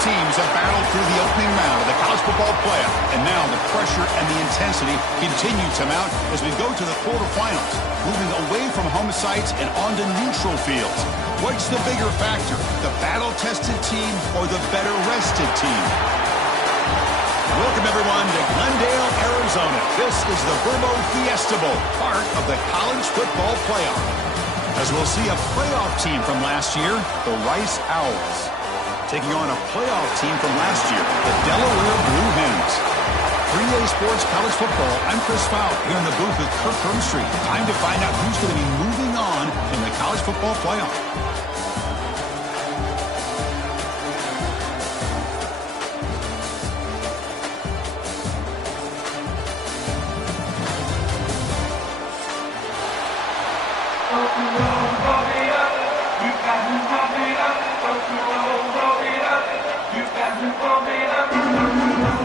teams have battled through the opening round of the college football playoff, and now the pressure and the intensity continue to mount as we go to the quarterfinals, moving away from home sites and onto neutral fields. What's the bigger factor, the battle-tested team or the better-rested team? Welcome, everyone, to Glendale, Arizona. This is the Verbo Fiesta Bowl, part of the college football playoff. As we'll see a playoff team from last year, the Rice Owls, taking on a playoff team from last year, the Delaware Blue Hens. 3A Sports College Football, I'm Chris Fowler, here in the booth with Kirk Hermstreet. Time to find out who's going to be moving on in the college football playoff.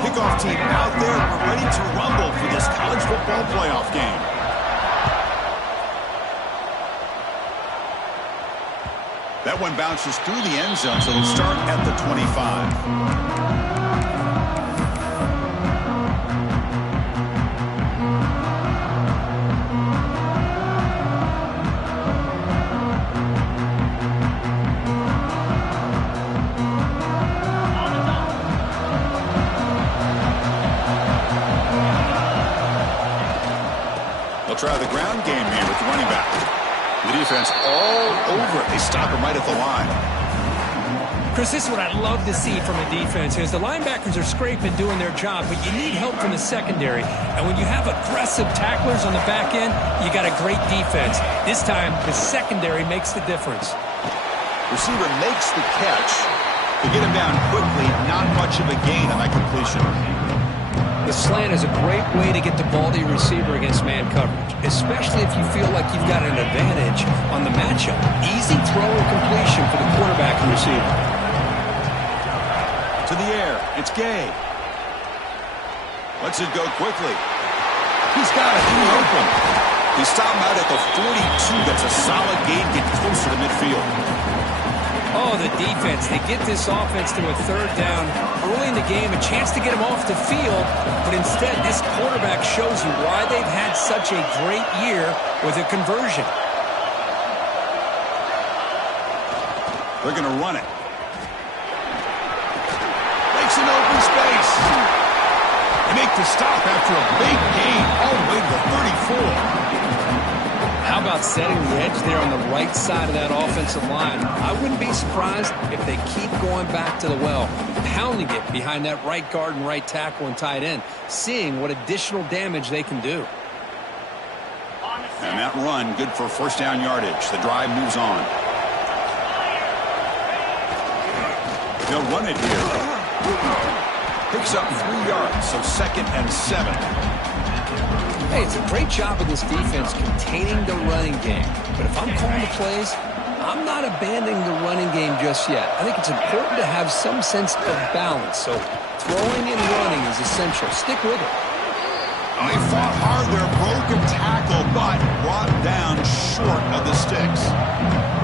Kickoff team out there, we're ready to rumble for this college football playoff game. That one bounces through the end zone, so it'll start at the 25. Try the ground game here with the running back. The defense all over it. They stop him right at the line. Chris, this is what I love to see from a defense is the linebackers are scraping, doing their job, but you need help from the secondary. And when you have aggressive tacklers on the back end, you got a great defense. This time, the secondary makes the difference. Receiver makes the catch. To get him down quickly, not much of a gain on that completion. The slant is a great way to get the ball to your receiver against man coverage, especially if you feel like you've got an advantage on the matchup. Easy throw and completion for the quarterback and receiver. To the air, it's Gay. Lets it go quickly. He's got it, he's open. They stop him out at the 42. That's a solid gain, get closer to midfield. Oh, the defense. They get this offense to a third down early in the game, a chance to get him off the field, but instead this quarterback shows you why they've had such a great year with a conversion. They're going to run it. Makes an open space. They make the stop after a big gain all the way to the 34. How about setting the edge there on the right side of that offensive line? I wouldn't be surprised if they keep going back to the well, pounding it behind that right guard and right tackle and tight end, seeing what additional damage they can do. And that run, good for first down yardage. The drive moves on. They'll run it here. Picks up 3 yards, so 2nd and 7. Hey, it's a great job of this defense containing the running game. But if I'm calling the plays, I'm not abandoning the running game just yet. I think it's important to have some sense of balance. So throwing and running is essential. Stick with it. Oh, he fought hard there, broken tackle, but brought down short of the sticks.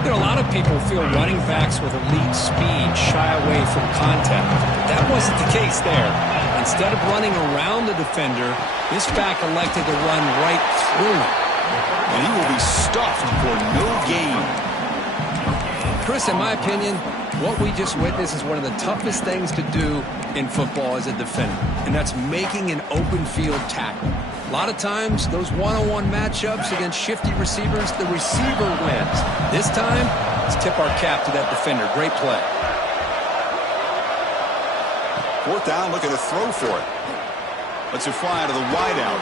You know, a lot of people feel running backs with elite speed shy away from contact. That wasn't the case there. Instead of running around the defender, this back elected to run right through him. And he will be stuffed for no gain. Chris, in my opinion, what we just witnessed is one of the toughest things to do in football as a defender, and that's making an open field tackle. A lot of times, those one-on-one matchups against shifty receivers, the receiver wins. This time, let's tip our cap to that defender. Great play. 4th down, looking to throw for it. Lets it fly to the wideout.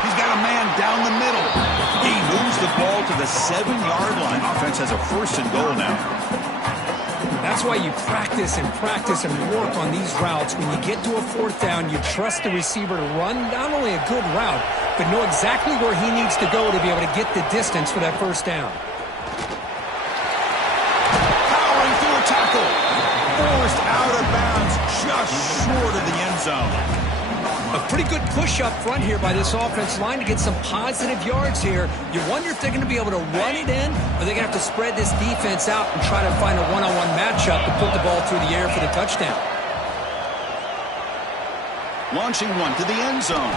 He's got a man down the middle. He moves the ball to the 7-yard line. Offense has a 1st and goal now. That's why you practice and practice and work on these routes. When you get to a 4th down, you trust the receiver to run not only a good route, but know exactly where he needs to go to be able to get the distance for that 1st down. Powering through a tackle. Forced out of bounds just short of the end zone. A pretty good push up front here by this offense line to get some positive yards here. You wonder if they're going to be able to run it in, or they're going to have to spread this defense out and try to find a one-on-one matchup to put the ball through the air for the touchdown. Launching one to the end zone.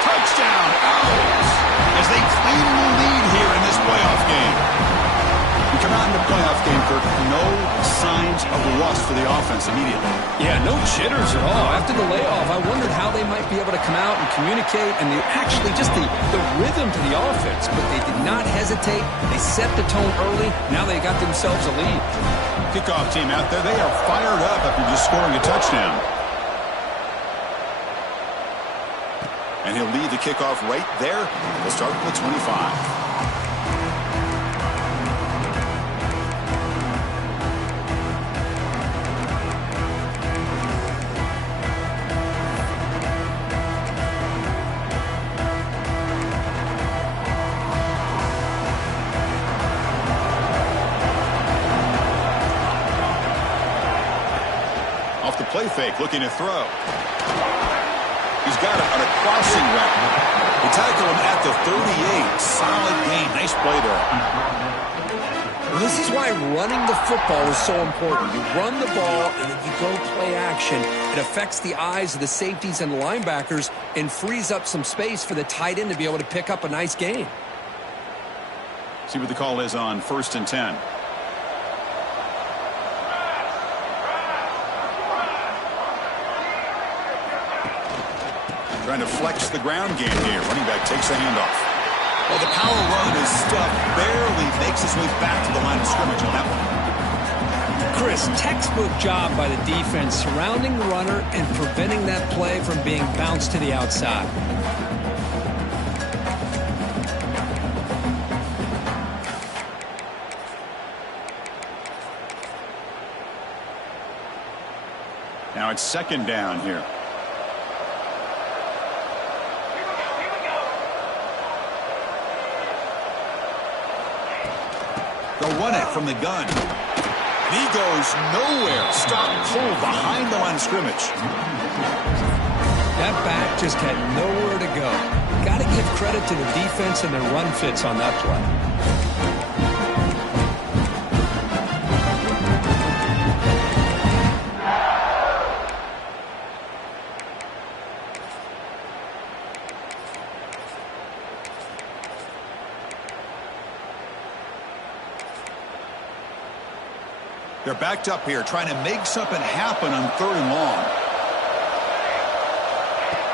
Touchdown, Owls, as they claim the lead here in this playoff game. We come out in the playoff game, Kirk, no signs of rust for the offense immediately. Yeah, no jitters at all. After the layoff, I wondered how they might be able to come out and communicate, and actually just the rhythm to the offense. But they did not hesitate. They set the tone early. Now they got themselves a lead. Kickoff team out there, they are fired up after just scoring a touchdown. And he'll lead the kickoff right there. We'll start with the 25. Off the play fake, looking to throw. He's got it on a crossing route. They tackle him at the 38. Solid gain. Nice play there. Well, this is why running the football is so important. You run the ball, and then you go play action. It affects the eyes of the safeties and the linebackers and frees up some space for the tight end to be able to pick up a nice gain. See what the call is on 1st and 10. Trying to flex the ground game here. Running back takes the handoff. Well, the power run is stuffed. Barely makes its way back to the line of scrimmage on that one. Chris, textbook job by the defense surrounding the runner and preventing that play from being bounced to the outside. Now it's 2nd down here. They'll run it from the gun. He goes nowhere. Stop pull behind the line of scrimmage. That back just had nowhere to go. Got to give credit to the defense and their run fits on that play. They're backed up here, trying to make something happen on 3rd and long.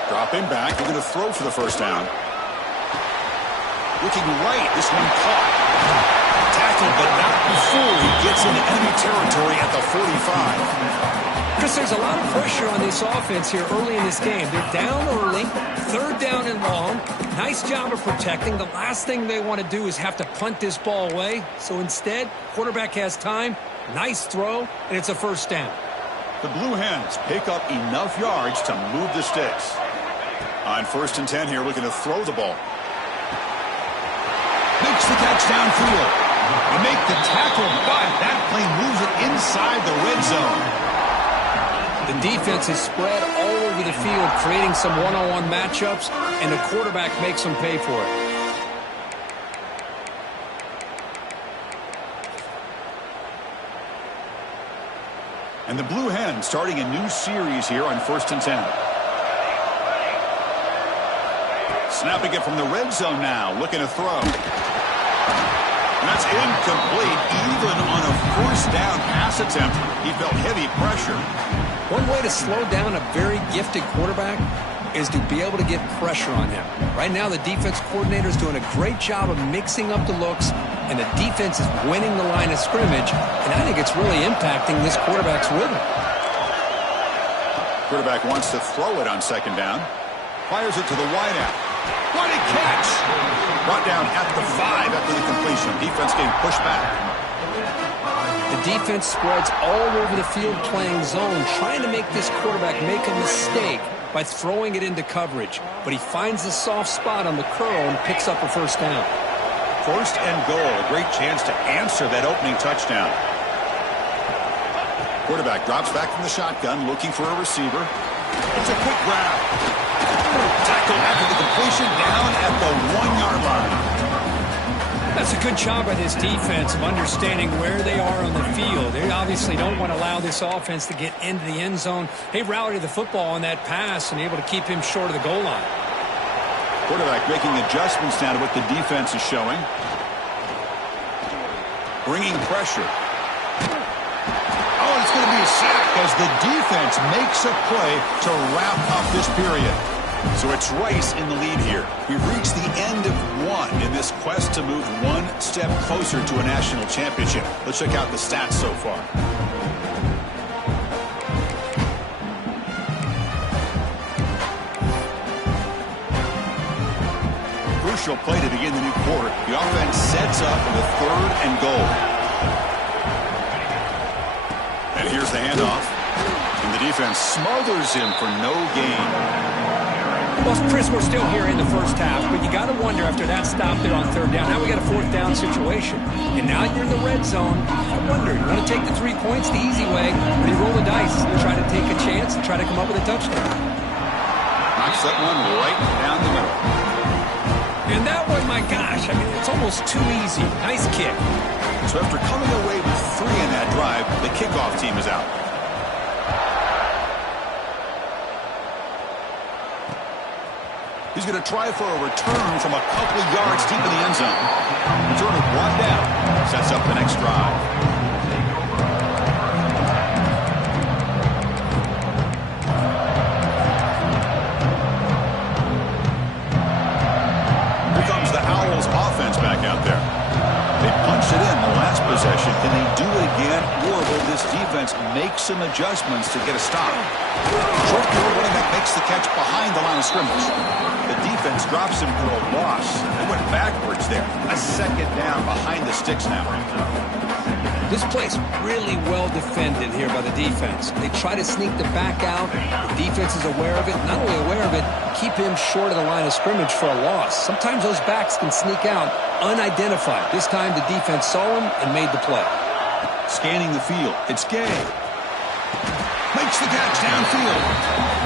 Dropping back, they're going to throw for the 1st down. Looking right, this one caught. Tackled, but not before he gets into enemy territory at the 45. Chris, there's a lot of pressure on this offense here early in this game. They're down early, 3rd down and long. Nice job of protecting. The last thing they want to do is have to punt this ball away. So instead, quarterback has time. Nice throw, and it's a 1st down. The Blue Hens pick up enough yards to move the sticks. On 1st and 10 here, looking to throw the ball. Makes the catch downfield. They make the tackle, but that play moves it inside the red zone. The defense is spread all over the field, creating some one-on-one matchups, and the quarterback makes them pay for it. And the Blue Hens starting a new series here on 1st and 10. Snapping it from the red zone now, looking to throw. And that's incomplete. Even on a 1st down pass attempt, he felt heavy pressure. One way to slow down a very gifted quarterback is to be able to get pressure on him. Right now, the defense coordinator is doing a great job of mixing up the looks, and the defense is winning the line of scrimmage, and I think it's really impacting this quarterback's rhythm. Quarterback wants to throw it on 2nd down. Fires it to the wideout. What a catch! Brought down at the 5 after the completion. Defense getting pushed back. The defense spreads all over the field playing zone, trying to make this quarterback make a mistake by throwing it into coverage. But he finds the soft spot on the curl and picks up a 1st down. 1st and goal. A great chance to answer that opening touchdown. Quarterback drops back from the shotgun, looking for a receiver. It's a quick grab. Tackle after the completion down at the 1-yard line. That's a good job by this defense of understanding where they are on the field. They obviously don't want to allow this offense to get into the end zone. They rallied the football on that pass and able to keep him short of the goal line. Quarterback making adjustments now to what the defense is showing. Bringing pressure. Oh, it's going to be a sack as the defense makes a play to wrap up this period. So it's Rice in the lead here. We've reached the end of one in this quest to move one step closer to a national championship. Let's check out the stats so far. Crucial play to begin the new quarter. The offense sets up with a 3rd and goal. And here's the handoff. And the defense smothers him for no gain. Well, Chris, we're still here in the first half, but you got to wonder after that stop there on 3rd down. Now we got a 4th down situation. And now you're in the red zone. I wonder, you want to take the 3 points the easy way, or do you roll the dice and try to take a chance and try to come up with a touchdown? Knocks that one right down the middle. And that one, my gosh, I mean, it's almost too easy. Nice kick. So after coming away with 3 in that drive, the kickoff team is out. He's going to try for a return from a couple yards deep in the end zone. Return of 1 down. Sets up the next drive. Here comes the Owls offense back out there. They punched it in the last possession. Can they do it again, or will this defense make some adjustments to get a stop? Short field running back makes the catch behind the line of scrimmage. The defense drops him for a loss. They went backwards there. A 2nd down behind the sticks now. This play's really well defended here by the defense. They try to sneak the back out. The defense is aware of it. Not only aware of it, keep him short of the line of scrimmage for a loss. Sometimes those backs can sneak out unidentified. This time the defense saw him and made the play. Scanning the field. It's Gay. Makes the catch downfield.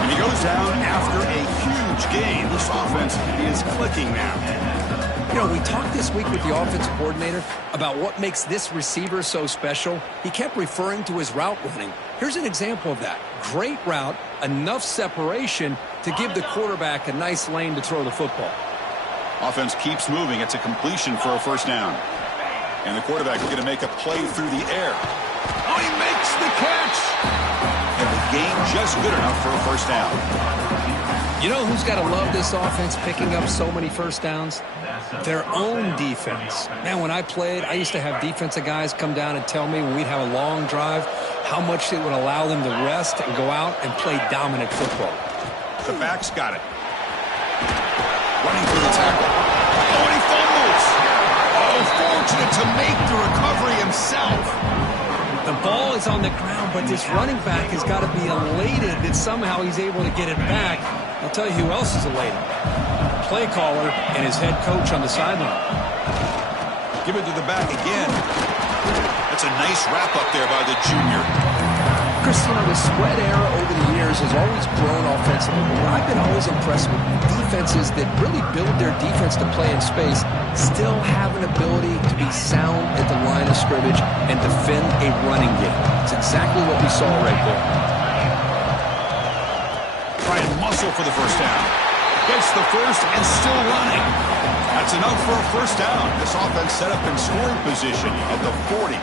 And he goes down after a huge gain. This offense is clicking now. You know, we talked this week with the offensive coordinator about what makes this receiver so special. He kept referring to his route running. Here's an example of that. Great route, enough separation to give the quarterback a nice lane to throw the football. Offense keeps moving. It's a completion for a 1st down. And the quarterback is going to make a play through the air. Oh, he makes the catch! And the gain just good enough for a 1st down. You know who's got to love this offense picking up so many 1st downs? Their own defense. Man, when I played, I used to have defensive guys come down and tell me when we'd have a long drive how much it would allow them to rest and go out and play dominant football. The back's got it. Running through the tackle. Oh, and he fumbles! Oh, fortunate to make the recovery himself. The ball is on the ground, but this running back has got to be elated that somehow he's able to get it back. I'll tell you who else is elated. Play caller and his head coach on the sideline. Give it to the back again. That's a nice wrap-up there by the junior. Chris, you know, the spread era over the years has always grown offensively, but what I've been always impressed with defenses that really build their defense to play in space still have an ability to be sound at the line of scrimmage and defend a running game. It's exactly what we saw right there. Try and muscle for the 1st down. Gets the 1st and still running. That's enough for a 1st down. This offense set up in scoring position at the 40.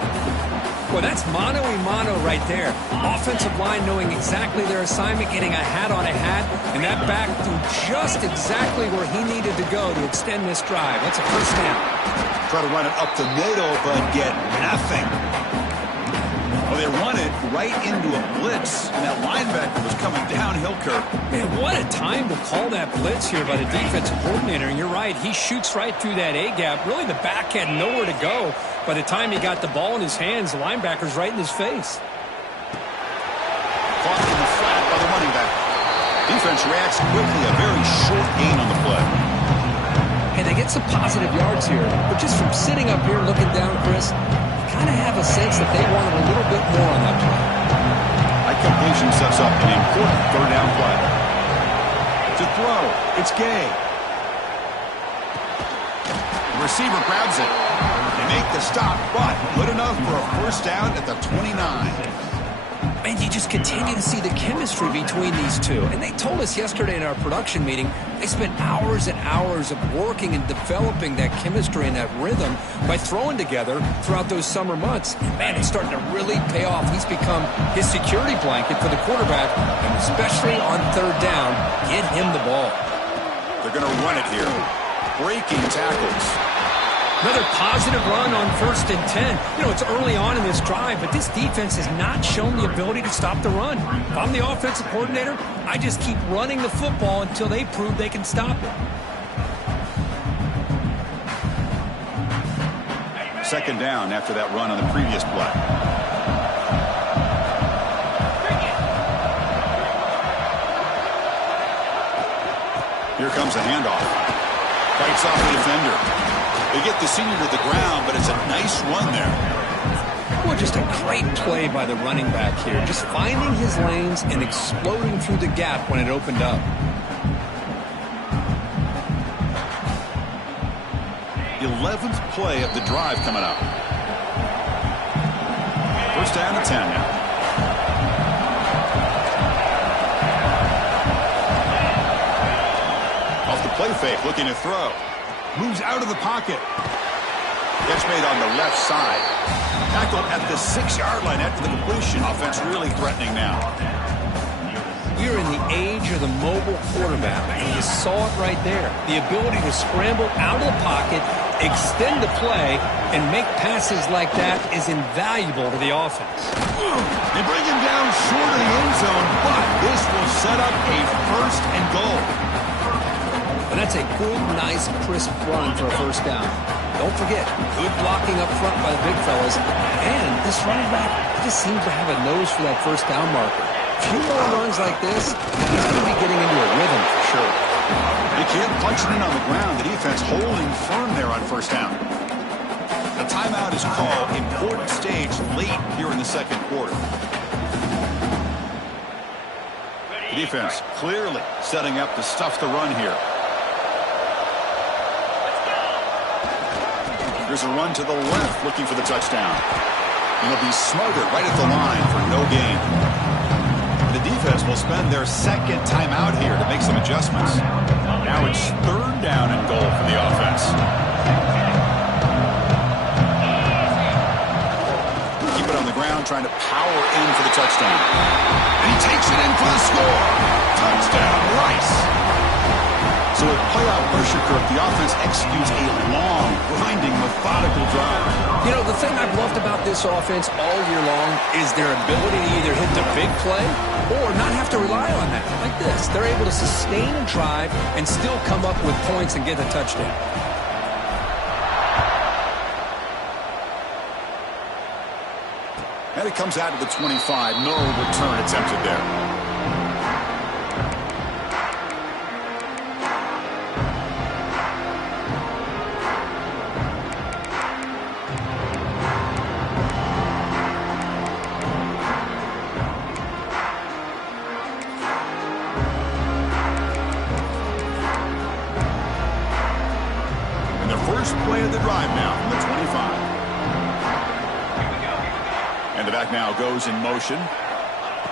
Well, that's mano-a-mano right there. Offensive line knowing exactly their assignment, getting a hat on a hat, and that back threw just exactly where he needed to go to extend this drive. That's a 1st down. Try to run it up the middle, but get nothing. Well, they run it right into a blitz, and that linebacker was coming downhill, Kirk. Man, what a time to call that blitz here by the defensive coordinator. And you're right, he shoots right through that A-gap. Really, the back had nowhere to go. By the time he got the ball in his hands, the linebacker's right in his face. Caught in the flat by the running back. Defense reacts quickly, a very short gain on the play. And they get some positive yards here, but just from sitting up here looking down, Chris, you kind of have a sense that they wanted a little bit more on that play. That completion sets up an important 3rd down play. To throw. It's Gay. The receiver grabs it. They make the stop, but good enough for a first down at the 29. And you just continue to see the chemistry between these two. And they told us yesterday in our production meeting, they spent hours and hours of working and developing that chemistry and that rhythm by throwing together throughout those summer months. And man, it's starting to really pay off. He's become his security blanket for the quarterback, and especially on third down, get him the ball. They're going to run it here. Breaking tackles. Another positive run on 1st and 10. You know, it's early on in this drive, but this defense has not shown the ability to stop the run. If I'm the offensive coordinator, I just keep running the football until they prove they can stop it. Second down after that run on the previous play. Here comes a handoff. Fights off the defender. They get the senior to the ground, but it's a nice run there. Well, just a great play by the running back here. Just finding his lanes and exploding through the gap when it opened up. 11th play of the drive coming up. First down and 10 now. Off the play fake, looking to throw. Moves out of the pocket. Catch made on the left side. Tackled at the 6-yard line after the completion. Offense really threatening now. We're in the age of the mobile quarterback, and you saw it right there. The ability to scramble out of the pocket, extend the play, and make passes like that is invaluable to the offense. They bring him down short of the end zone, but this will set up a first and goal. And that's a good, nice, crisp run for a first down. Don't forget, good blocking up front by the big fellas. And this running back just seems to have a nose for that first down marker. A few more runs like this, he's going to be getting into a rhythm for sure. They can't punch it in on the ground. The defense holding firm there on first down. The timeout is called. Important stage late here in the second quarter. The defense clearly setting up to stuff the run here. There's a run to the left looking for the touchdown. And he'll be smothered right at the line for no gain. The defense will spend their second timeout here to make some adjustments. Now it's third down and goal for the offense. Keep it on the ground, trying to power in for the touchdown. And he takes it in for the score. Touchdown, Rice. So with playoff pressure, Kirk, the offense executes a long, grinding, methodical drive. You know, the thing I've loved about this offense all year long is their ability to either hit the big play or not have to rely on that. Like this. They're able to sustain a drive and still come up with points and get the touchdown. And it comes out of the 25. No return attempted there. First play of the drive now from the 25. And the back now goes in motion.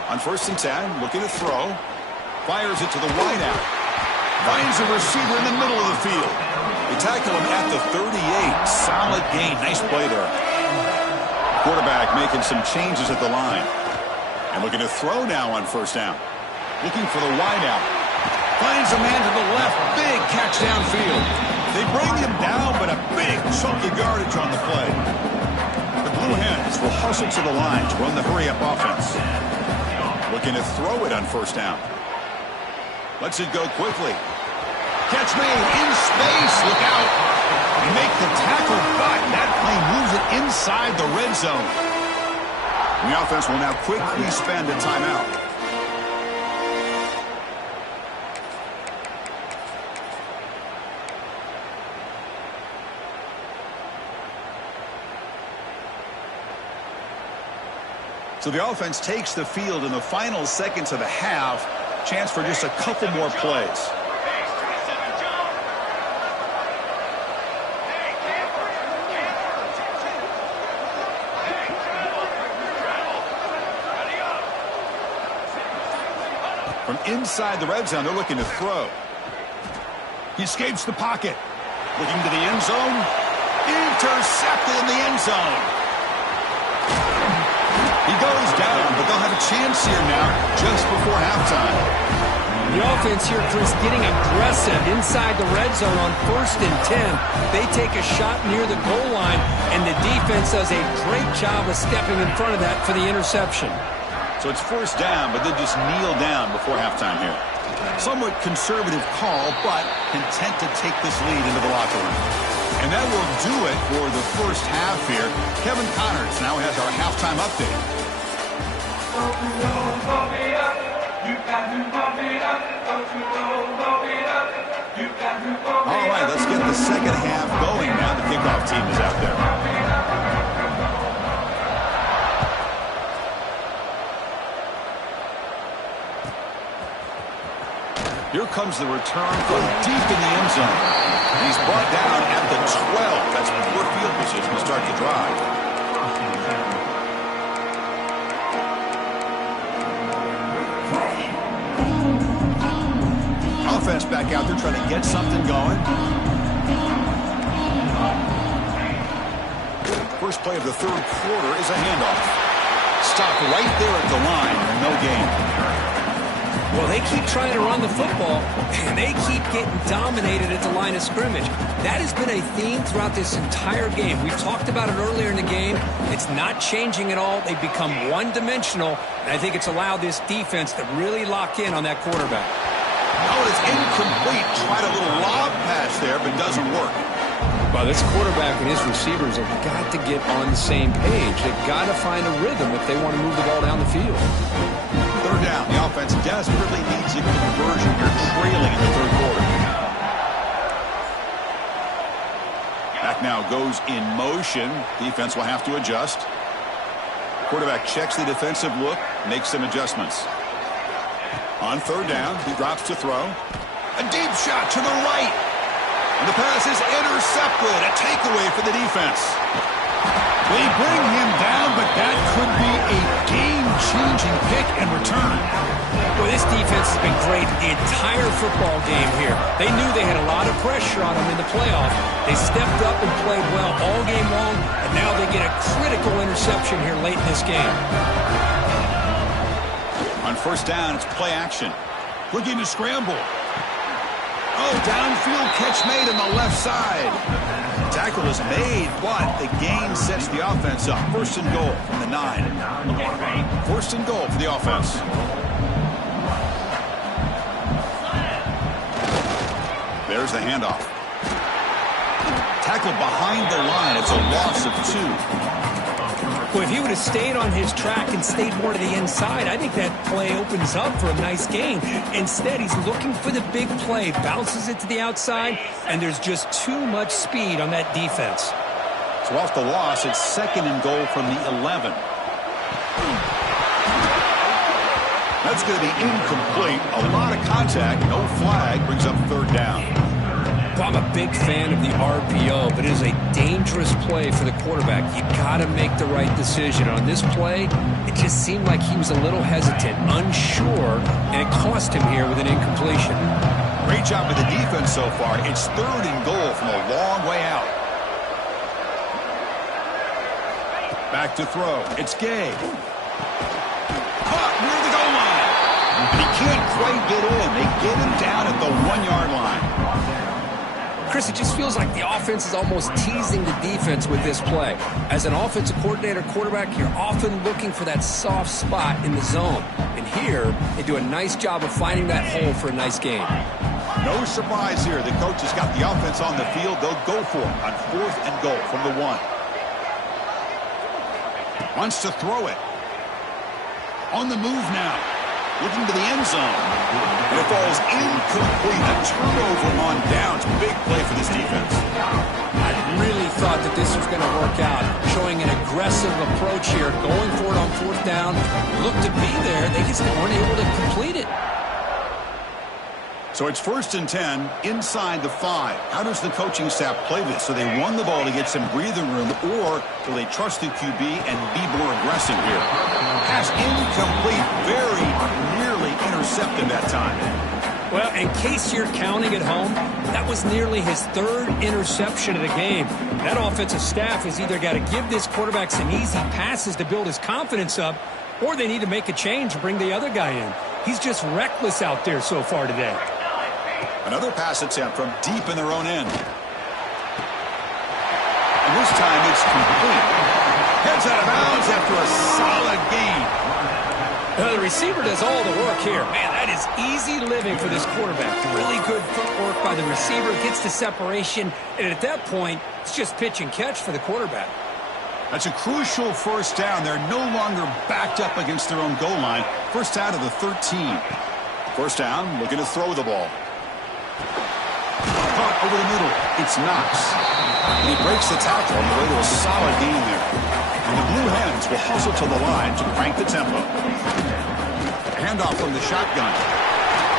On 1st and 10, looking to throw. Fires it to the wideout. Finds a receiver in the middle of the field. They tackle him at the 38. Solid gain. Nice play there. Quarterback making some changes at the line. And looking to throw now on 1st down. Looking for the wideout. Finds a man to the left. Big catch downfield. They bring him down, but a big chunk of yardage on the play. The Blue Hens will hustle to the line to run the hurry-up offense. Looking to throw it on 1st down. Lets it go quickly. Catch made in space. Look out. They make the tackle, but that play moves it inside the red zone. The offense will now quickly spend a timeout. So the offense takes the field in the final seconds of the half. Chance for just a couple more plays. From inside the red zone, they're looking to throw. He escapes the pocket. Looking to the end zone. Intercepted in the end zone. He goes down, but they'll have a chance here now just before halftime. The offense here, Chris, getting aggressive inside the red zone on 1st and 10. They take a shot near the goal line, and the defense does a great job of stepping in front of that for the interception. So it's 1st down, but they just kneel down before halftime here. Somewhat conservative call, but content to take this lead into the locker room. And that will do it for the first half here. Kevin Connors now has our halftime update. All right, let's get the second half going now. The kickoff team is out there. Here comes the return from deep in the end zone. He's brought down at the 12. That's poor field position to start the drive. Offense back out there trying to get something going. First play of the third quarter is a handoff. Stopped right there at the line. No gain. Well, they keep trying to run the football, and they keep getting dominated at the line of scrimmage. That has been a theme throughout this entire game. We've talked about it earlier in the game. It's not changing at all. They've become one-dimensional, and I think it's allowed this defense to really lock in on that quarterback. Oh, it's incomplete. Tried a little lob pass there, but doesn't work. Well, this quarterback and his receivers have got to get on the same page. They've got to find a rhythm if they want to move the ball down the field. Third down. The offense desperately needs a conversion here, trailing in the third quarter. Back now goes in motion. Defense will have to adjust. Quarterback checks the defensive look, makes some adjustments. On third down, he drops to throw. A deep shot to the right. And the pass is intercepted. A takeaway for the defense. They bring him down, but that could be a game-changing pick and return. Well, this defense has been great the entire football game here. They knew they had a lot of pressure on them in the playoff. They stepped up and played well all game long, and now they get a critical interception here late in this game. On first down, it's play action. Looking to scramble. Oh, downfield catch made on the left side. Tackle is made, but the gain sets the offense up. 1st and goal from the 9. 1st and goal for the offense. There's the handoff. Tackle behind the line. It's a loss of 2. Well, if he would have stayed on his track and stayed more to the inside, I think that play opens up for a nice gain. Instead, he's looking for the big play, bounces it to the outside, and there's just too much speed on that defense. So off the loss, it's 2nd and goal from the 11. That's going to be incomplete. A lot of contact, no flag, brings up 3rd down. I'm a big fan of the RPO, but it is a dangerous play for the quarterback. You got to make the right decision. On this play, it just seemed like he was a little hesitant, unsure, and it cost him here with an incompletion. Great job with the defense so far. It's 3rd and goal from a long way out. Back to throw. It's Gay. Caught near the goal line. And he can't quite get in. They get him down at the 1-yard line. Chris, it just feels like the offense is almost teasing the defense with this play. As an offensive coordinator, quarterback, you're often looking for that soft spot in the zone. And here, they do a nice job of finding that hole for a nice gain. No surprise here. The coach has got the offense on the field. They'll go for it on 4th and goal from the 1. Wants to throw it. On the move now. Looking to the end zone. And it falls incomplete. A turnover on downs. Big play for this defense. I really thought that this was going to work out. Showing an aggressive approach here. Going for it on 4th down. Looked to be there. They just weren't able to complete it. So it's 1st and 10 inside the 5. How does the coaching staff play this? So they run the ball to get some breathing room, or do they trust the QB and be more aggressive here? Pass incomplete, very nearly intercepted. receptive that time. Well, in case you're counting at home, that was nearly his third interception of the game. That offensive staff has either got to give this quarterback some easy passes to build his confidence up, or they need to make a change and bring the other guy in. He's just reckless out there so far today. Another pass attempt from deep in their own end. And this time it's complete. Heads out of bounds after a solid gain. The receiver does all the work here. Man, that is easy living for this quarterback. Really good footwork by the receiver. Gets the separation. And at that point, it's just pitch and catch for the quarterback. That's a crucial first down. They're no longer backed up against their own goal line. First out of the 13. First down, looking to throw the ball. Caught over the middle. It's Knox. And he breaks the tackle on the way to a solid gain there. And the Blue Hens will hustle to the line to crank the tempo. Handoff from the shotgun.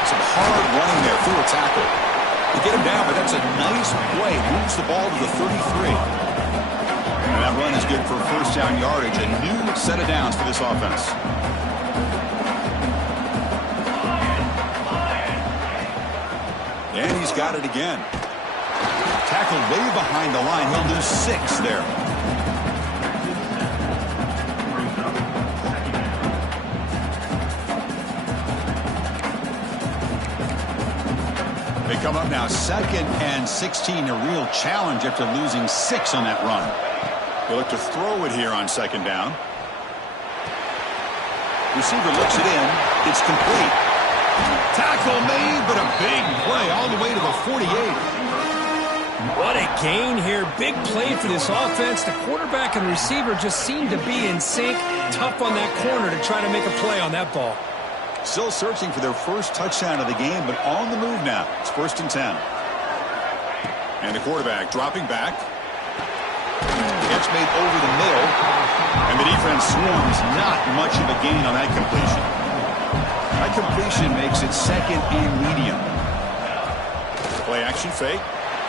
Some hard running there through a tackle. They get him down, but that's a nice play. Moves the ball to the 33. And that run is good for first down yardage. A new set of downs for this offense. And he's got it again. Tackled way behind the line. He'll lose 6 there. They come up now 2nd and 16. A real challenge after losing 6 on that run. They look to throw it here on 2nd down. Receiver looks it in. It's complete. Tackle made, but a big play all the way to the 48. What a gain here. Big play for this offense. The quarterback and receiver just seem to be in sync. Tough on that corner to try to make a play on that ball. Still searching for their first touchdown of the game, but on the move now. It's 1st and 10. And the quarterback dropping back. Catch made over the middle. And the defense swarms. Not much of a gain on that completion. That completion makes it 2nd and medium. Play action fake.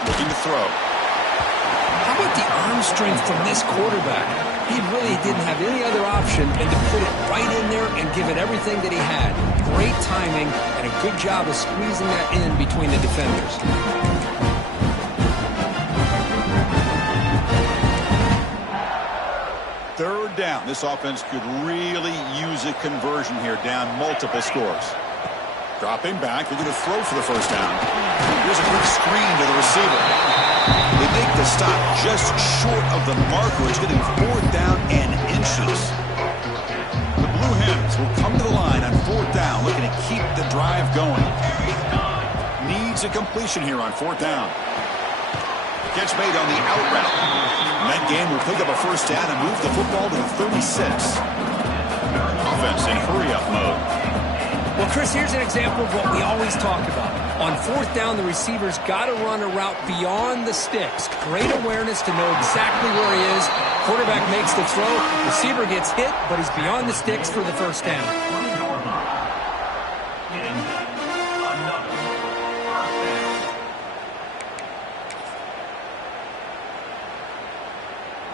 Looking to throw. How about the arm strength from this quarterback? He really didn't have any other option than to put it right in there and give it everything that he had. Great timing and a good job of squeezing that in between the defenders. Third down. This offense could really use a conversion here, down multiple scores. Dropping back, looking to throw for the first down. Here's a quick screen to the receiver. They make the stop just short of the marker. It's getting 4th down and inches. The Blue Hens will come to the line on 4th down, looking to keep the drive going. Needs a completion here on 4th down. Catch made on the out route. And that game will pick up a first down and move the football to the 36. Offense in hurry-up mode. Well, Chris, here's an example of what we always talk about. On 4th down, the receiver's got to run a route beyond the sticks. Great awareness to know exactly where he is. Quarterback makes the throw. Receiver gets hit, but he's beyond the sticks for the first down.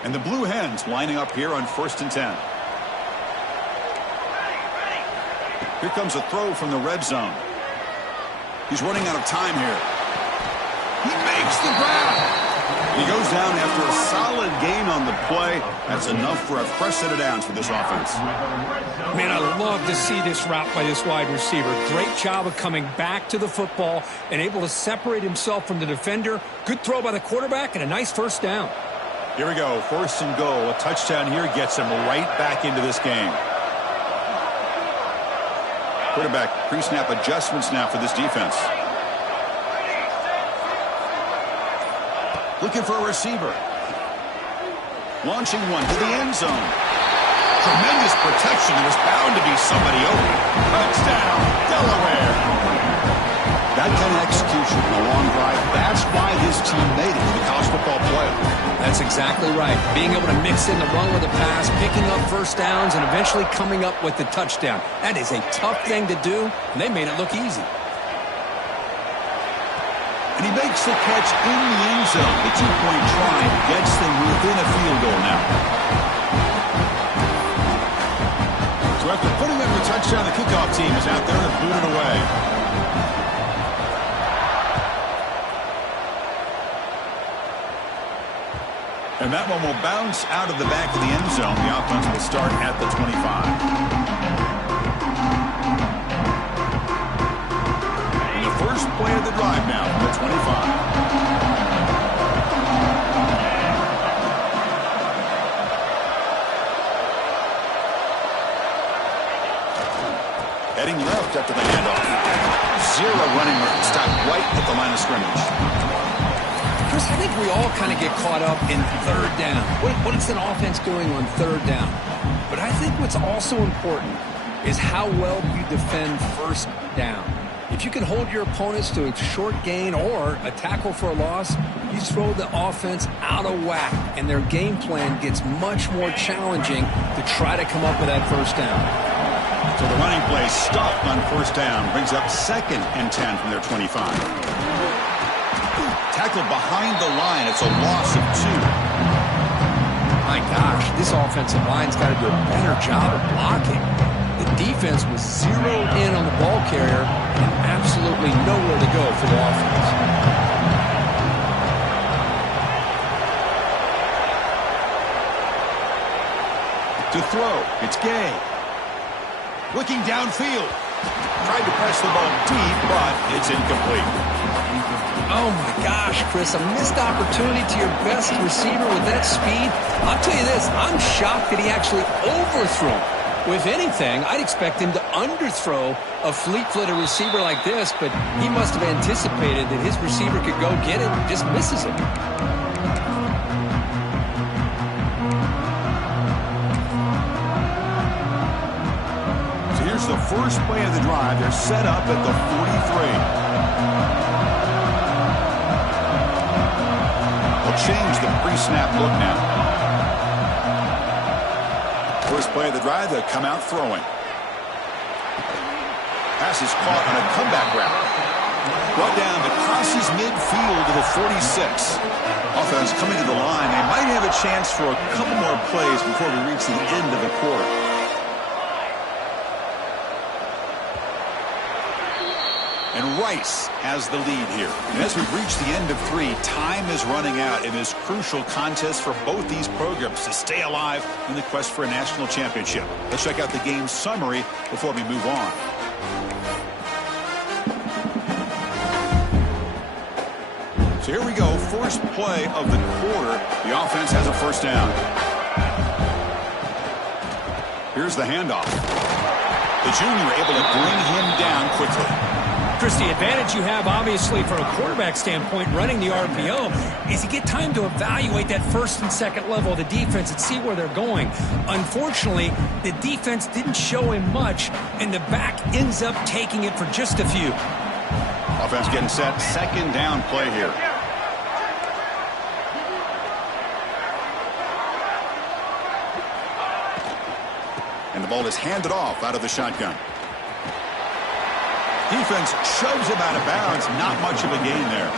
And the Blue Hens lining up here on 1st and 10. Here comes a throw from the red zone. He's running out of time here. He makes the grab. He goes down after a solid gain on the play. That's enough for a fresh set of downs for this offense. Man, I love to see this route by this wide receiver. Great job of coming back to the football and able to separate himself from the defender. Good throw by the quarterback and a nice first down. Here we go. 1st and goal. A touchdown here gets him right back into this game. Quarterback pre-snap adjustments now for this defense. Looking for a receiver. Launching one to the end zone. Tremendous protection. There was bound to be somebody open. Touchdown, Delaware. That kind of execution in a long drive, that's why his team made it to the college football playoff. That's exactly right. Being able to mix in the run with the pass, picking up first downs, and eventually coming up with the touchdown. That is a tough thing to do, and they made it look easy. And he makes the catch in the end zone. The 2-point try gets them within a field goal now. So So after putting up the touchdown, the kickoff team is out there to boot it away. And that one will bounce out of the back of the end zone. The offense will start at the 25. And the first play of the drive now from the 25. Heading left after the handoff. Zero running room. Stopped right at the line of scrimmage. Chris, I think we all kind of get caught up in third down. What is an offense doing on third down? But I think what's also important is how well you defend first down. If you can hold your opponents to a short gain or a tackle for a loss, you throw the offense out of whack, and their game plan gets much more challenging to try to come up with that first down. So the running play stopped on first down. Brings up 2nd and 10 from their 25. Tackled behind the line. It's a loss of 2. My gosh, this offensive line's got to do a better job of blocking. The defense was zeroed in on the ball carrier and absolutely nowhere to go for the offense. To throw. It's Gay. Looking downfield. Tried to press the ball deep, but it's incomplete. Oh, my gosh, Chris, a missed opportunity to your best receiver with that speed. I'll tell you this, I'm shocked that he actually overthrew him. If anything, I'd expect him to underthrow a fleet-footed receiver like this, but he must have anticipated that his receiver could go get it and just misses it. The first play of the drive. They're set up at the 43. They'll change the pre-snap look now. First play of the drive, they'll come out throwing. Pass is caught on a comeback route. Brought down, but crosses midfield to the 46. Offense coming to the line. They might have a chance for a couple more plays before we reach the end of the quarter. And Rice has the lead here. And as we've reached the end of 3, time is running out in this crucial contest for both these programs to stay alive in the quest for a national championship. Let's check out the game summary before we move on. So here we go. First play of the quarter. The offense has a first down. Here's the handoff. The junior able to bring him down quickly. Chris, the advantage you have, obviously, from a quarterback standpoint, running the RPO, is you get time to evaluate that first and second level of the defense and see where they're going. Unfortunately, the defense didn't show him much, and the back ends up taking it for just a few. Offense getting set. Second down play here. And the ball is handed off out of the shotgun. Defense shoves him out of bounds. Not much of a gain there.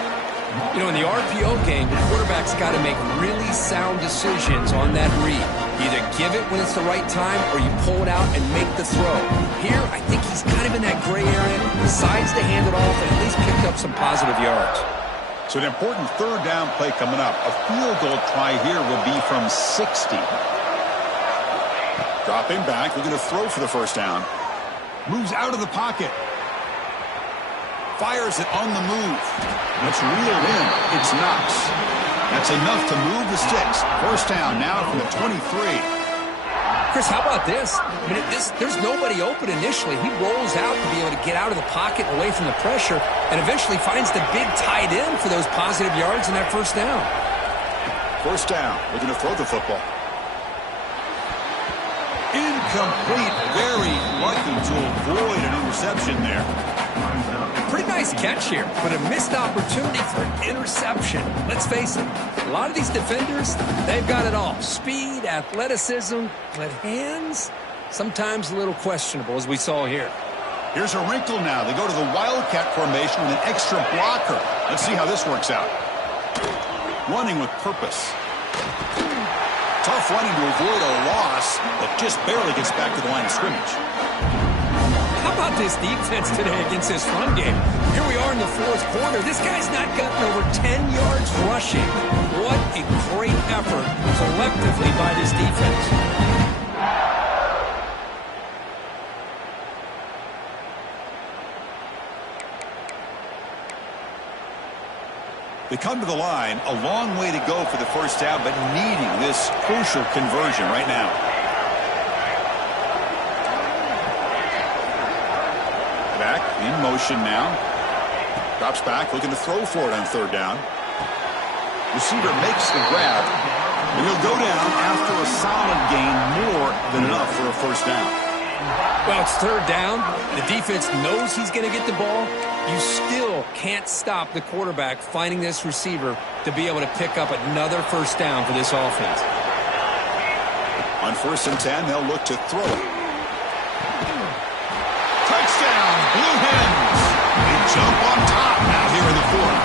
You know, in the RPO game, the quarterback's got to make really sound decisions on that read. Either give it when it's the right time or you pull it out and make the throw. Here, I think he's kind of in that gray area. Decides to hand it off and at least picked up some positive yards. So an important third down play coming up. A field goal try here will be from 60. Dropping back, looking to throw for the first down. Moves out of the pocket. Fires it on the move. Let's reel in. It's Knox. That's enough to move the sticks. First down now from the 23. Chris, how about this? I mean, there's nobody open initially. He rolls out to be able to get out of the pocket away from the pressure and eventually finds the big tight end for those positive yards in that first down. First down. Looking to throw the football. Incomplete. Very lucky to avoid an interception there. Pretty nice catch here, but a missed opportunity for an interception. Let's face it, a lot of these defenders, they've got it all. Speed, athleticism, but hands, sometimes a little questionable, as we saw here. Here's a wrinkle now. They go to the Wildcat formation with an extra blocker. Let's see how this works out. Running with purpose. Tough running to avoid a loss, but just barely gets back to the line of scrimmage. How about this defense today against this run game? Here we are in the fourth quarter. This guy's not gotten over 10 yards rushing. What a great effort collectively by this defense. They come to the line, a long way to go for the first down, but needing this crucial conversion right now. Back in motion now. Drops back, looking to throw for it on third down. Receiver makes the grab, and he'll go down after a solid gain, more than enough for a first down. Well, it's third down. The defense knows he's going to get the ball. You still can't stop the quarterback finding this receiver to be able to pick up another first down for this offense. On 1st and 10, they'll look to throw it. Touchdown, Blue Hens. They jump on top now here in the fourth.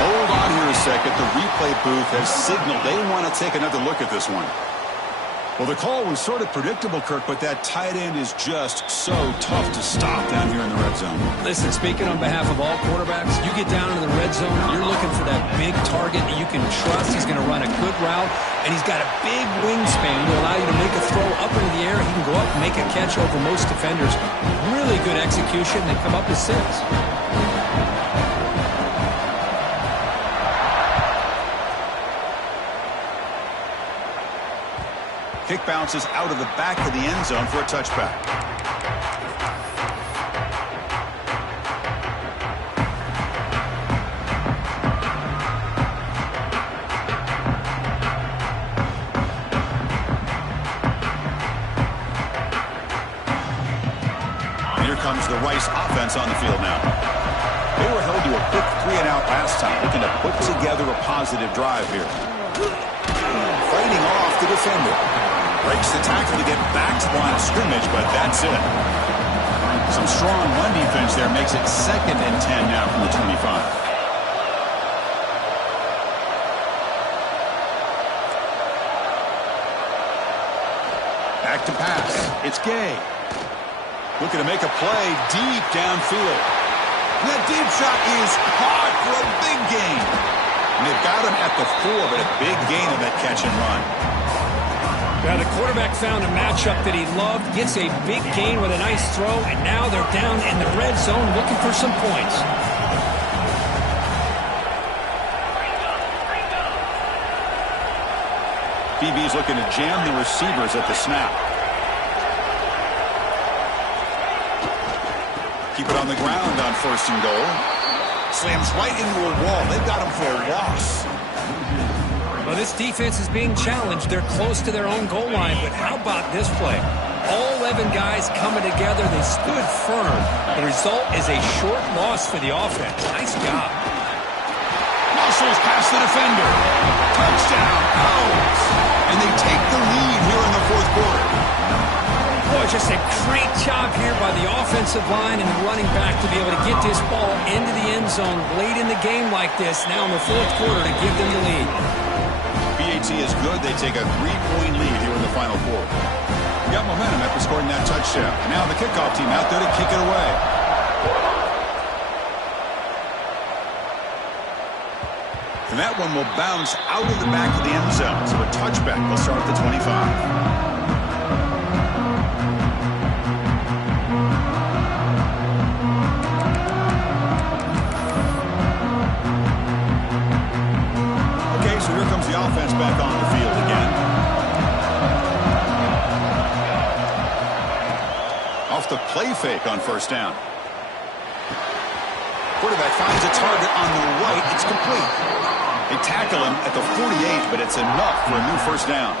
Hold on here a second. The replay booth has signaled they want to take another look at this one. Well, the call was sort of predictable, Kirk, but that tight end is just so tough to stop down here in the red zone. Listen, speaking on behalf of all quarterbacks, you get down in the red zone, you're looking for that big target that you can trust. He's going to run a good route, and he's got a big wingspan to allow you to make a throw up into the air. He can go up and make a catch over most defenders. Really good execution. They come up with 6. Kick bounces out of the back of the end zone for a touchback. And here comes the Rice offense on the field now. They were held to a quick 3-and-out last time, looking to put together a positive drive here. Fighting off the defender. Breaks the tackle to get back to the line of scrimmage, but that's it. Some strong run defense there makes it 2nd and 10 now from the 25. Back to pass. It's Gay. Looking to make a play deep downfield. And that deep shot is caught for a big gain. And they've got him at the 4, but a big gain on that catch and run. Now the quarterback found a matchup that he loved, gets a big gain with a nice throw, and now they're down in the red zone looking for some points. DB's looking to jam the receivers at the snap. Keep it on the ground on 1st and goal. Slams right into a wall. They've got him for a loss. Well, this defense is being challenged. They're close to their own goal line, but how about this play? All 11 guys coming together. They stood firm. The result is a short loss for the offense. Nice job. Muscles past the defender. Touchdown, Owls. And they take the lead here in the 4th quarter. Boy, just a great job here by the offensive line and the running back to be able to get this ball into the end zone late in the game like this, now in the 4th quarter, to give them the lead. BAT is good. They take a 3-point lead here in the final quarter. Got momentum after scoring that touchdown. Now the kickoff team out there to kick it away. And that one will bounce out of the back of the end zone. So a touchback will start at the 25. Offense back on the field again. Off the play fake on 1st down. Quarterback finds a target on the right. It's complete. They tackle him at the 48, but it's enough for a new 1st down.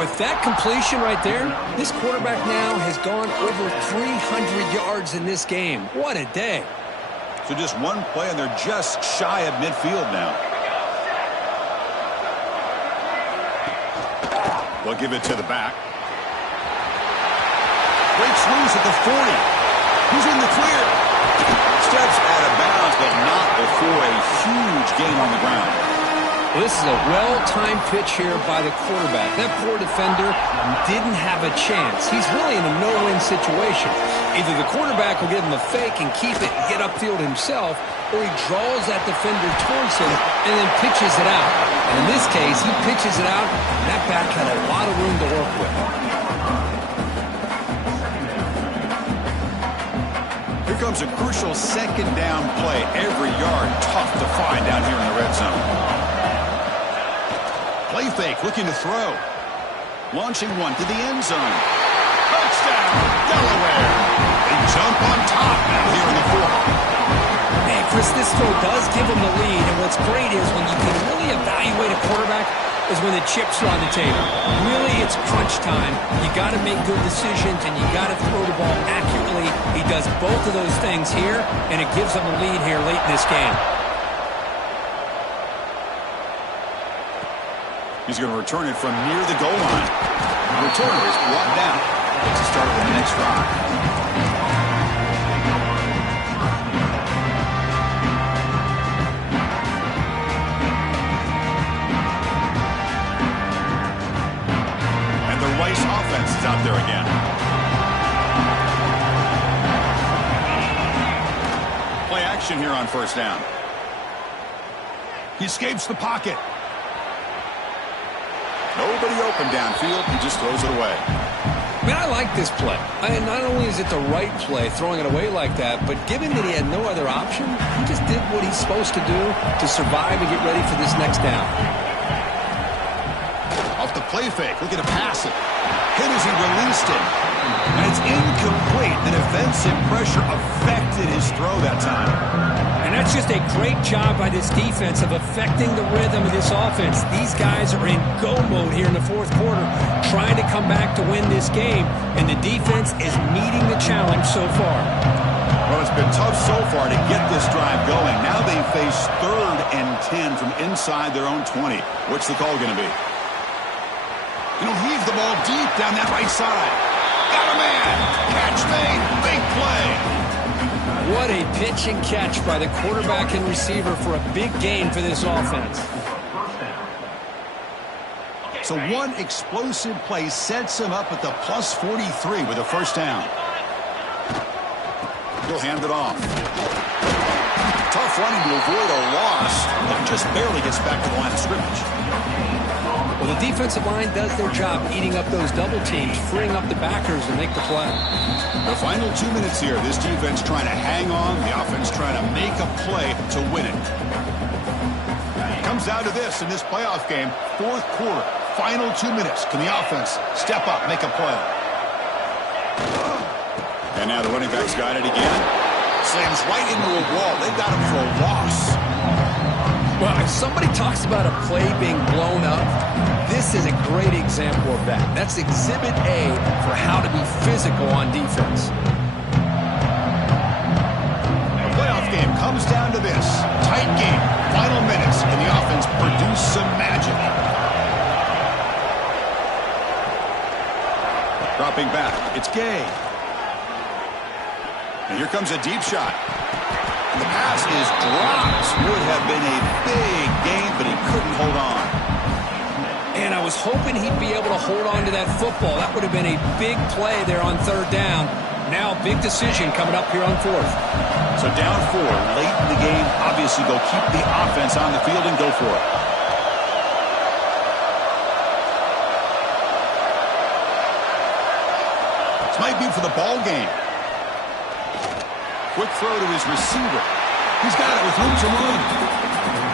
With that completion right there, this quarterback now has gone over 300 yards in this game. What a day. So just one play, and they're just shy of midfield now. They'll give it to the back. Breaks loose at the 40. He's in the clear. Steps out of bounds, but not before a huge gain on the ground. Well, this is a well-timed pitch here by the quarterback. That poor defender didn't have a chance. He's really in a no-win situation. Either the quarterback will give him a fake and keep it and get upfield himself, or he draws that defender towards him and then pitches it out. And in this case, he pitches it out, and that back had a lot of room to work with. Here comes a crucial second down play. Every yard tough to find down here in the red zone. Play fake, looking to throw. Launching one to the end zone. Touchdown, Delaware. They jump on top now here in the fourth. Man, Chris, this throw does give them the lead, and what's great is when you can really evaluate a quarterback is when the chips are on the table. Really, it's crunch time. You got to make good decisions, and you got to throw the ball accurately. He does both of those things here, and it gives them a lead here late in this game. He's going to return it from near the goal line. The returner is brought down. Let's start with the next drive. And the Rice offense is out there again. Play action here on first down. He escapes the pocket. Nobody open downfield. He just throws it away. Man, I like this play. Not only is it the right play, throwing it away like that, but given that he had no other option, he just did what he's supposed to do to survive and get ready for this next down. Off the play fake, looking to pass it. Hit as he released it. And it's incomplete. The defensive pressure affected his throw that time. And that's just a great job by this defense of affecting the rhythm of this offense. These guys are in go mode here in the fourth quarter, trying to come back to win this game, and the defense is meeting the challenge so far. Well, it's been tough so far to get this drive going. Now they face 3rd and 10 from inside their own 20. What's the call going to be? He'll heave the ball deep down that right side. Got a man. Catch made. Big play. What a pitch and catch by the quarterback and receiver for a big gain for this offense. So one explosive play sets him up at the plus 43 with a first down. He'll hand it off. Tough running to avoid a loss, and just barely gets back to the line of scrimmage. Well, the defensive line does their job eating up those double teams, freeing up the backers to make the play. The final 2 minutes here, this defense trying to hang on, the offense trying to make a play to win it. Comes down to this in this playoff game, fourth quarter, final 2 minutes. Can the offense step up, make a play? And now the running back's got it again. Slams right into a wall. They've got him for a loss. Well, if somebody talks about a play being blown up, this is a great example of that. That's Exhibit A for how to be physical on defense. The playoff game comes down to this. Tight game, final minutes, and the offense produced some magic. Dropping back, it's Gay. And here comes a deep shot. And the pass is dropped. Would have been a big gain, but he couldn't hold on. And I was hoping he'd be able to hold on to that football. That would have been a big play there on third down. Now, big decision coming up here on fourth. So down 4, late in the game. Obviously, go keep the offense on the field and go for it. This might be for the ball game. Quick throw to his receiver. He's got it with room to run.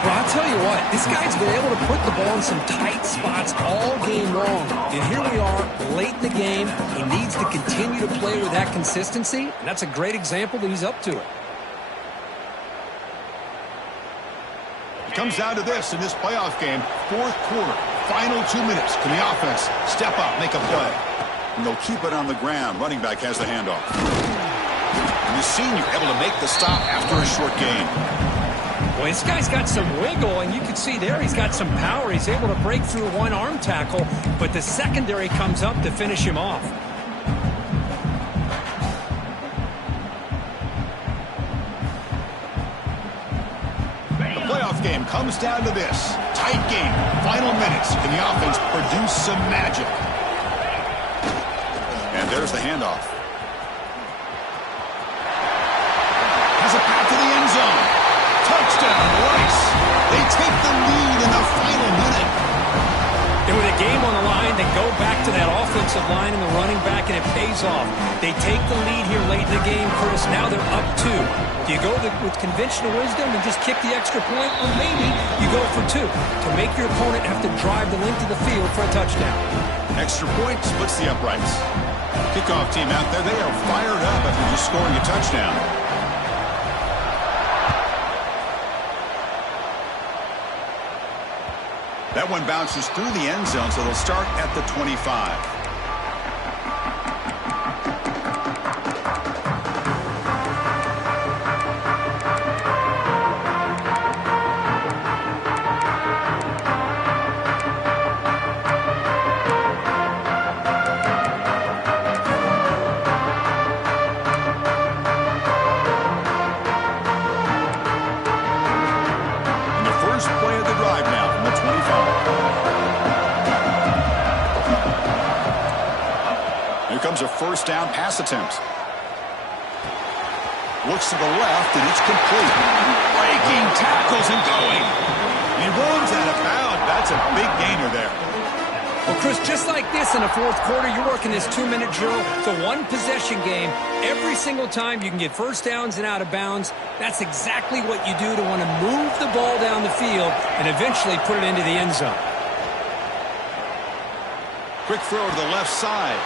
Well, I'll tell you what, this guy's been able to put the ball in some tight spots all game long. And here we are, late in the game. He needs to continue to play with that consistency, and that's a great example that he's up to it. It comes down to this in this playoff game, fourth quarter, final 2 minutes. Can the offense step up, make a play? And they'll keep it on the ground. Running back has the handoff. And the senior able to make the stop after a short gain. Well, this guy's got some wiggle, and you can see there he's got some power. He's able to break through one arm tackle, but the secondary comes up to finish him off. The playoff game comes down to this. Tight game. Final minutes. Can the offense produce some magic? And there's the handoff. Has a path to the end zone. Touchdown, Rice. They take the lead in the final minute. And with a game on the line, they go back to that offensive line and the running back, and it pays off. They take the lead here late in the game, Chris. Now they're up 2. Do you go with conventional wisdom and just kick the extra point? Or maybe you go for 2 to make your opponent have to drive the length of the field for a touchdown. Extra point splits the uprights. Kickoff team out there, they are fired up after just scoring a touchdown. That one bounces through the end zone, so they'll start at the 25. Comes a first down pass attempt. Looks to the left, and it's complete. Breaking tackles and going. He runs out of bounds. That's a big gainer there. Well, Chris, just like this in the fourth quarter, you're working this 2-minute drill. It's a one-possession game. Every single time you can get first downs and out of bounds. That's exactly what you do to want to move the ball down the field and eventually put it into the end zone. Quick throw to the left side.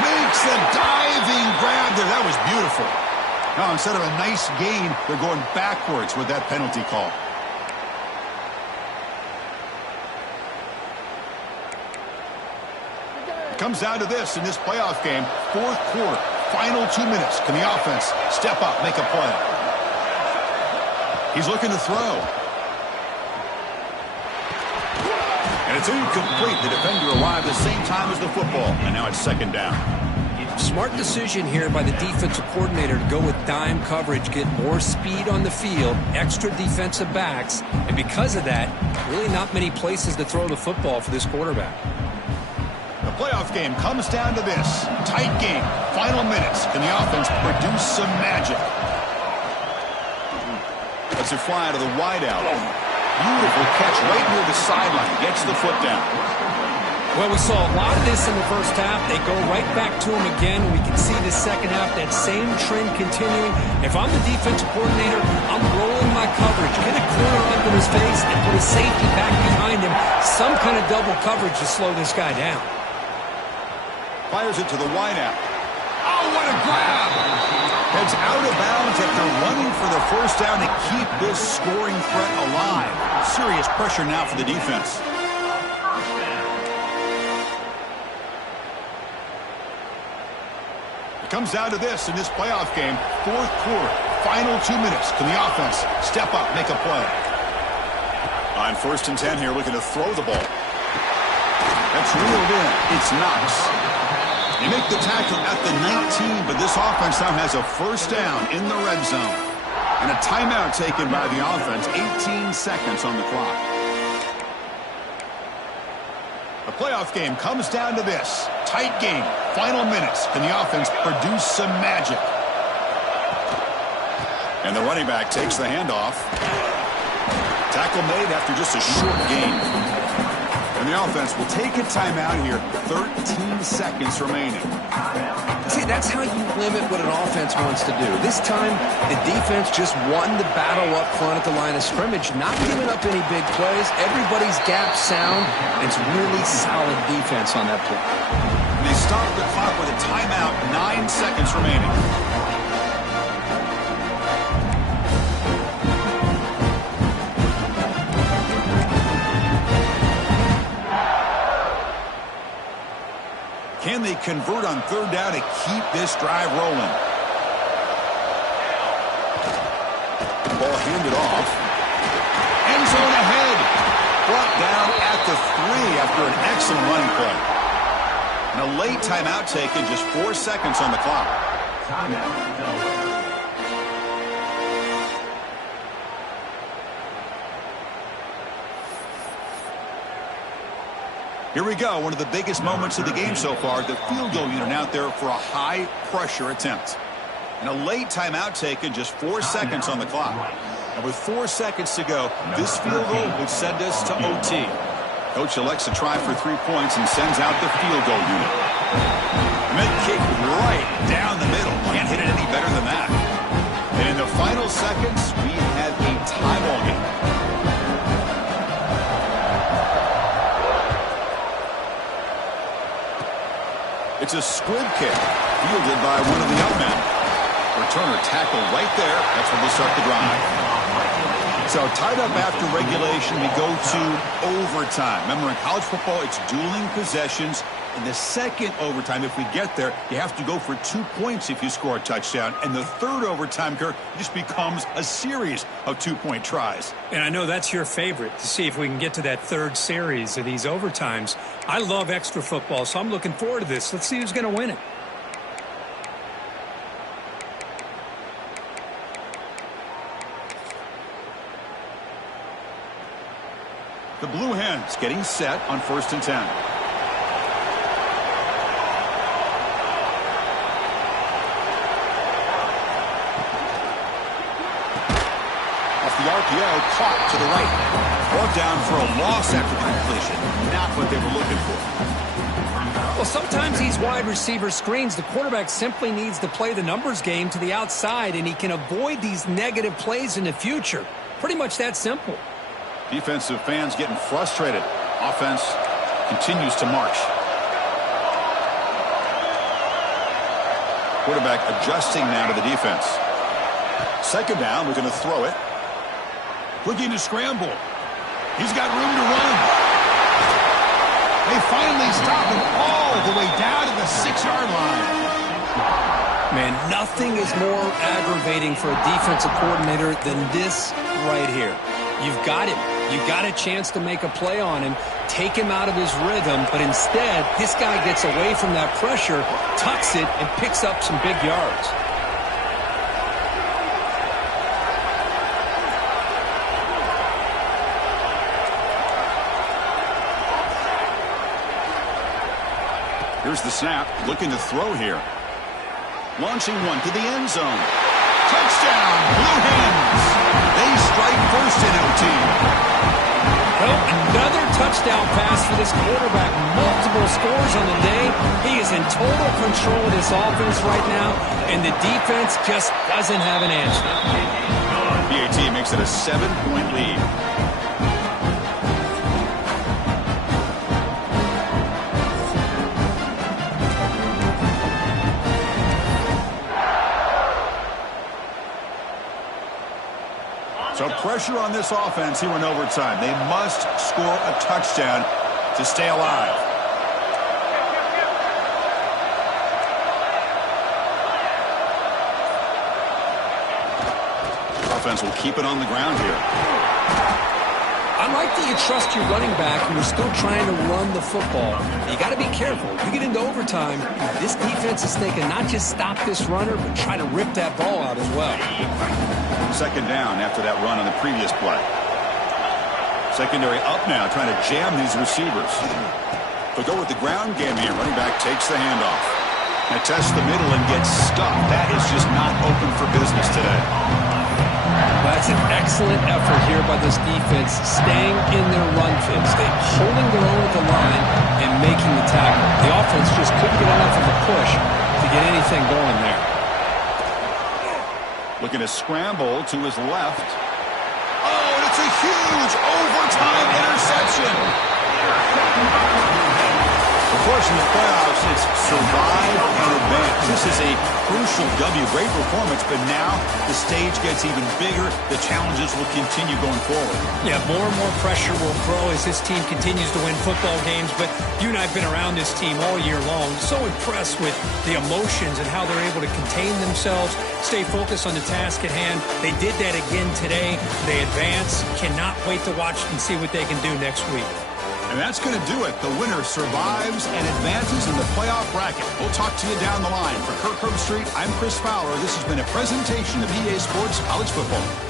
Makes a diving grab there. That was beautiful. Now, instead of a nice gain, they're going backwards with that penalty call. It comes down to this in this playoff game. Fourth quarter, final 2 minutes. Can the offense step up, make a play? He's looking to throw. And it's incomplete. The defender arrived the same time as the football. And now it's second down. Smart decision here by the defensive coordinator to go with dime coverage, get more speed on the field, extra defensive backs. And because of that, really not many places to throw the football for this quarterback. The playoff game comes down to this. Tight game. Final minutes. Can the offense produce some magic? Let's it fly to the wideout. Beautiful catch right near the sideline. Gets the foot down. Well, we saw a lot of this in the first half. They go right back to him again. We can see the second half, that same trend continuing. If I'm the defensive coordinator, I'm rolling my coverage. Get a corner under his face and put a safety back behind him. Some kind of double coverage to slow this guy down. Fires it to the wideout. Oh, what a grab! Heads out of bounds after running for the first down to keep this scoring threat alive. Serious pressure now for the defense. It comes down to this in this playoff game. Fourth quarter, final 2 minutes. Can the offense step up, make a play? On 1st and 10 here, looking to throw the ball. That's reeled in. It's Knox. They make the tackle at the 19, but this offense now has a first down in the red zone. And a timeout taken by the offense, 18 seconds on the clock. The playoff game comes down to this. Tight game, final minutes. Can the offense produce some magic? And the running back takes the handoff. Tackle made after just a short gain. And the offense will take a timeout here. 13 seconds remaining. See, that's how you limit what an offense wants to do. This time, the defense just won the battle up front at the line of scrimmage, not giving up any big plays. Everybody's gap sound. It's really solid defense on that play. They stop the clock with a timeout. 9 seconds remaining. Can they convert on third down to keep this drive rolling? Ball handed off. End zone ahead. Brought down at the 3 after an excellent running play. And a late timeout taken, just 4 seconds on the clock. Here we go, one of the biggest moments of the game so far. The field goal unit out there for a high-pressure attempt. And a late timeout taken, just 4 seconds on the clock. And with 4 seconds to go, this field goal would send us to OT. Coach elects to try for 3 points and sends out the field goal unit. Mid-kick right down the middle. Can't hit it any better than that. And in the final seconds, we have a tie ball game. It's a squib kick, fielded by one of the young men. Returner tackle right there. That's where we'll start the drive. So tied up after regulation, we go to overtime. Remember, in college football, it's dueling possessions. In the second overtime, if we get there, you have to go for 2 points if you score a touchdown. And the third overtime, Kirk, just becomes a series of 2-point tries. And I know that's your favorite, to see if we can get to that third series of these overtimes. I love extra football, so I'm looking forward to this. Let's see who's going to win it. The Blue Hens getting set on 1st and 10. The RPO caught to the right. Brought down for a loss after the completion. Not what they were looking for. Well, sometimes these wide receiver screens, the quarterback simply needs to play the numbers game to the outside, and he can avoid these negative plays in the future. Pretty much that simple. Defensive fans getting frustrated. Offense continues to march. Quarterback adjusting now to the defense. Second down, we're going to throw it. Looking to scramble. He's got room to run. They finally stop him all the way down to the 6-yard line. Man, nothing is more aggravating for a defensive coordinator than this right here. You've got him. You've got a chance to make a play on him, take him out of his rhythm, but instead, this guy gets away from that pressure, tucks it, and picks up some big yards. Here's the snap, looking to throw here. Launching one to the end zone. Touchdown, Blue Hens. They strike first in OT. Well, another touchdown pass for this quarterback. Multiple scores on the day. He is in total control of this offense right now, and the defense just doesn't have an answer. PAT makes it a 7-point lead. So pressure on this offense here in overtime. They must score a touchdown to stay alive. Offense will keep it on the ground here. I like that you trust your running back and you're still trying to run the football. You got to be careful. You get into overtime, this defense is thinking not just stop this runner, but try to rip that ball out as well. Second down after that run on the previous play. Secondary up now, trying to jam these receivers. They'll go with the ground game here. Running back takes the handoff. Now tests the middle and gets stuffed. That is just not open for business today. That's an excellent effort here by this defense, staying in their run fits. They're holding their own with the line and making the tackle. The offense just couldn't get enough of a push to get anything going there. Looking to scramble to his left. Oh, and it's a huge overtime interception. Of course, in the playoffs, it's survive and advance. This is a crucial W. Great performance, but now the stage gets even bigger. The challenges will continue going forward. Yeah, more and more pressure will grow as this team continues to win football games, but you and I have been around this team all year long. So impressed with the emotions and how they're able to contain themselves, stay focused on the task at hand. They did that again today. They advance. Cannot wait to watch and see what they can do next week. And that's going to do it. The winner survives and advances in the playoff bracket. We'll talk to you down the line. For Kirk Herbstreit, I'm Chris Fowler. This has been a presentation of EA Sports College Football.